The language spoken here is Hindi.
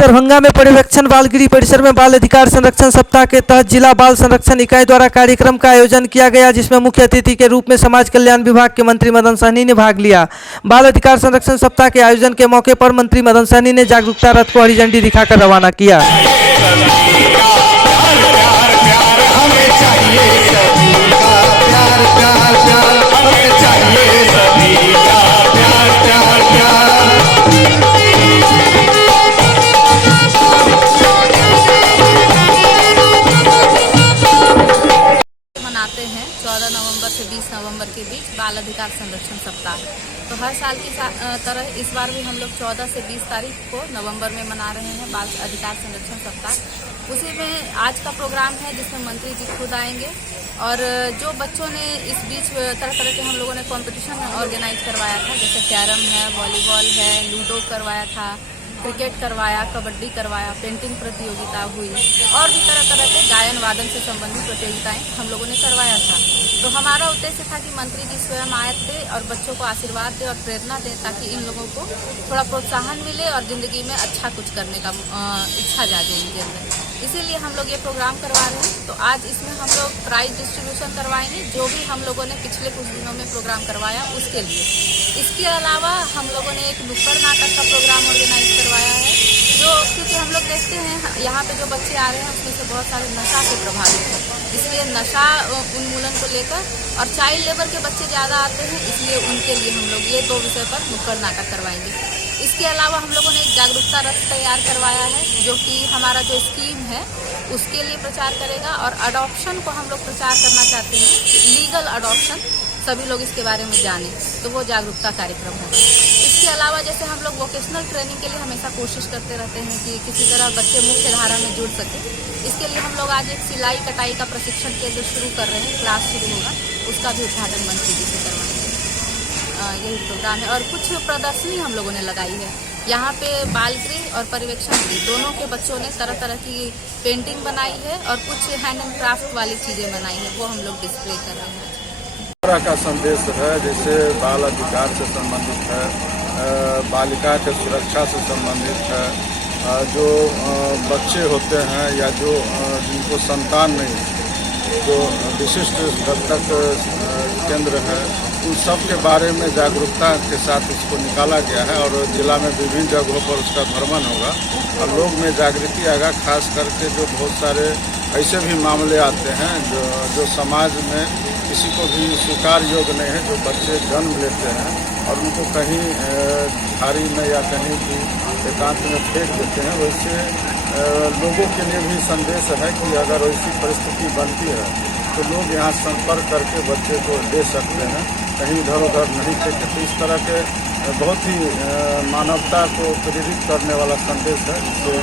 दरभंगा में पर्यवेक्षण बालगिरी परिसर में बाल अधिकार संरक्षण सप्ताह के तहत जिला बाल संरक्षण इकाई द्वारा कार्यक्रम का आयोजन किया गया, जिसमें मुख्य अतिथि के रूप में समाज कल्याण विभाग के मंत्री मदन सहनी ने भाग लिया। बाल अधिकार संरक्षण सप्ताह के आयोजन के मौके पर मंत्री मदन सहनी ने जागरूकता रथ को हरी झंडी दिखाकर रवाना किया। मनाते हैं 14 नवंबर से 20 नवंबर के बीच बाल अधिकार संरक्षण सप्ताह। तो हर साल की तरह इस बार भी हम लोग 14 से 20 तारीख को नवंबर में मना रहे हैं बाल अधिकार संरक्षण सप्ताह। उसी में आज का प्रोग्राम है जिसमें मंत्री जी खुद आएंगे और जो बच्चों ने इस बीच तरह तरह के हम लोगों ने कंपटीशन ऑर्गेनाइज करवाया था, जैसे कैरम है, वॉलीबॉल है, लूडो करवाया था, क्रिकेट करवाया, कबड्डी करवाया, पेंटिंग प्रतियोगिता हुई और भी तरह तरह के गायन वादन से संबंधित प्रतियोगिताएं हम लोगों ने करवाया था। तो हमारा उद्देश्य था कि मंत्री जी स्वयं आए थे और बच्चों को आशीर्वाद दे और प्रेरणा दे, ताकि इन लोगों को थोड़ा प्रोत्साहन मिले और ज़िंदगी में अच्छा कुछ करने का इच्छा जागे इनके अंदर। इसीलिए हम लोग ये प्रोग्राम करवा रहे हैं। तो आज इसमें हम लोग प्राइज डिस्ट्रीब्यूशन करवाएंगे, जो भी हम लोगों ने पिछले कुछ दिनों में प्रोग्राम करवाया उसके लिए। इसके अलावा हम लोगों ने एक नुक्कड़ नाटक का प्रोग्राम ऑर्गेनाइज करवाया है, जो क्योंकि हम लोग देखते हैं यहाँ पे जो बच्चे आ रहे हैं उसमें से बहुत सारे नशा से प्रभावित हैं, इसलिए नशा उन्मूलन को लेकर, और चाइल्ड लेबर के बच्चे ज़्यादा आते हैं, इसलिए उनके लिए हम लोग ये 2 विषय पर नुक्कड़ नाटक करवाएंगे। इसके अलावा हम लोगों ने एक जागरूकता रथ तैयार करवाया है, जो कि हमारा जो स्कीम है उसके लिए प्रचार करेगा, और अडॉप्शन को हम लोग प्रचार करना चाहते हैं, लीगल अडॉप्शन सभी लोग इसके बारे में जानें, तो वो जागरूकता कार्यक्रम होगा। इसके अलावा जैसे हम लोग वोकेशनल ट्रेनिंग के लिए हमेशा कोशिश करते रहते हैं कि किसी तरह बच्चे मुख्य धारा में जुड़ सके, इसके लिए हम लोग आज एक सिलाई कटाई का प्रशिक्षण केंद्र शुरू कर रहे हैं, क्लास शुरू होगा, उसका भी उद्घाटन मंत्री जी से करवाएंगे। यही प्रोग्राम है। और कुछ प्रदर्शनी हम लोगों ने लगाई है यहाँ पे, बाल गृह और पर्यवेक्षण गृह दोनों के बच्चों ने तरह तरह की पेंटिंग बनाई है और कुछ हैंड एंड क्राफ्ट वाली चीज़ें बनाई है, वो हम लोग डिस्प्ले कर रहे हैं। तरह का संदेश है, जैसे बाल अधिकार से संबंधित है, बालिका के सुरक्षा से संबंधित है, जो बच्चे होते हैं या जो जिनको संतान नहीं, जो विशिष्ट दत्तक केंद्र है, उन सब के बारे में जागरूकता के साथ इसको निकाला गया है और जिला में विभिन्न जगहों पर उसका भ्रमण होगा और लोग में जागृति आएगा। खास करके जो बहुत सारे ऐसे भी मामले आते हैं जो समाज में किसी को भी स्वीकार योग्य नहीं है, जो बच्चे जन्म लेते हैं और उनको कहीं झाड़ी में या कहीं भी एकांत में फेंक देते हैं। वैसे लोगों के लिए भी संदेश है कि अगर वैसी परिस्थिति बनती है तो लोग यहाँ संपर्क करके बच्चे को दे सकते हैं, कहीं इधर उधर नहीं फेंके। तो इस तरह के बहुत ही मानवता को प्रेरित करने वाला संदेश है, जिससे